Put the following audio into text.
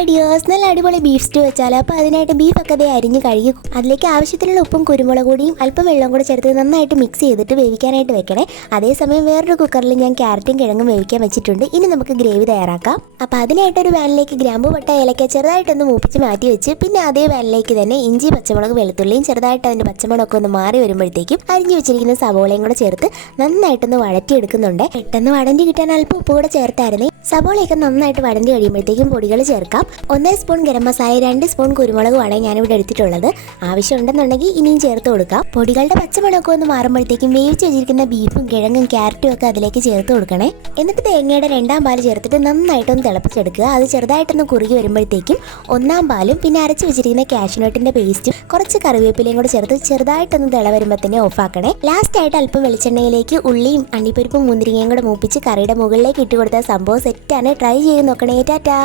Hi dears, നല്ല അടിപൊളി beef stew വെച്ചാലോ. അപ്പോൾ അതിനായിട്ട് ബീഫൊക്കെ അതേ അരിഞ്ഞ് കഴുകി അതിലേക്ക് ആവശ്യത്തിനുള്ള ഉപ്പും കുരുമുളക് പൊടിയും അല്പം വെള്ളം കൂടെ ചേർത്ത് നന്നായിട്ട് മിക്സ് ചെയ്തിട്ട് വേവിക്കാനായിട്ട് വെക്കണേ. അതേസമയം വേറൊരു കുക്കറിൽ ഞാൻ ക്യാരറ്റും കിഴങ്ങും വേവിക്കാൻ വെച്ചിട്ടുണ്ട്. ഇനി നമുക്ക് ഗ്രേവി തയ്യാറാക്കാം. അപ്പോൾ അതിനായിട്ടൊരു പാനിലേക്ക് ഗ്രാമ്പൂ, പട്ട, ഏലക്ക ചെറുതായിട്ടൊന്ന് മൂപ്പിച്ച് മാറ്റി വെച്ച് പിന്നെ അതേ പാനിലേക്ക് തന്നെ ഇഞ്ചി, പച്ചമുളക്, വെളുത്തുള്ളിയും ചെറുതായിട്ട് അതിൻ്റെ പച്ചമുളകൊക്കെ ഒന്ന് മാറി വരുമ്പോഴത്തേക്കും അരിഞ്ഞു വെച്ചിരിക്കുന്ന സവോളയും കൂടെ ചേർത്ത് നന്നായിട്ടൊന്ന് വഴറ്റിയെടുക്കുന്നുണ്ട്. പെട്ടെന്ന് വടണ്ടി കിട്ടാൻ അല്പം ഉപ്പ് കൂടെ ചേർത്തായിരുന്നേ. സവോളയൊക്കെ നന്നായിട്ട് വടണ്ടി കഴിയുമ്പോഴത്തേക്കും പൊടികൾ ചേർക്കാം. 1 സ്പൂൺ ഗരം മസാല, 2 സ്പൂൺ കുരുമുളകുമാണ് ഞാനിവിടെ എടുത്തിട്ടുള്ളത്. ആവശ്യമുണ്ടെന്നുണ്ടെങ്കിൽ ഇനിയും ചേർത്ത് കൊടുക്കാം. പൊടികളുടെ പച്ചമുളകൊക്കെ ഒന്ന് മാറുമ്പോഴത്തേക്കും വേവിച്ച് വെച്ചിരിക്കുന്ന ബീഫും കിഴങ്ങും ക്യാരറ്റും ഒക്കെ അതിലേക്ക് ചേർത്ത് കൊടുക്കണേ. എന്നിട്ട് തേങ്ങയുടെ 2ാം പാൽ ചേർത്തിട്ട് നന്നായിട്ടൊന്ന് തിളപ്പിച്ചെടുക്കുക. അത് ചെറുതായിട്ടൊന്ന് കുറുകി വരുമ്പോഴത്തേക്കും 1ാം പാലും പിന്നെ അരച്ച് വെച്ചിരിക്കുന്ന കാഷ്യൂനട്ടിന്റെ പേസ്റ്റും കുറച്ച് കറിവേപ്പിലയും കൂടെ ചേർത്ത് ചെറുതായിട്ടൊന്ന് തിള വരുമ്പോൾ തന്നെ ഓഫാക്കണേ. ലാസ്റ്റ് ആയിട്ട് അല്പം വെളിച്ചെണ്ണയിലേക്ക് ഉള്ളിയും അണ്ടിപ്പരിപ്പും മുന്തിരിങ്ങയും കൂടെ മൂപ്പിച്ച് കറിയുടെ മുകളിലേക്ക് ഇട്ട് കൊടുത്ത സംഭവം സെറ്റാണ്. ട്രൈ ചെയ്ത് നോക്കണേ. ടാറ്റാ.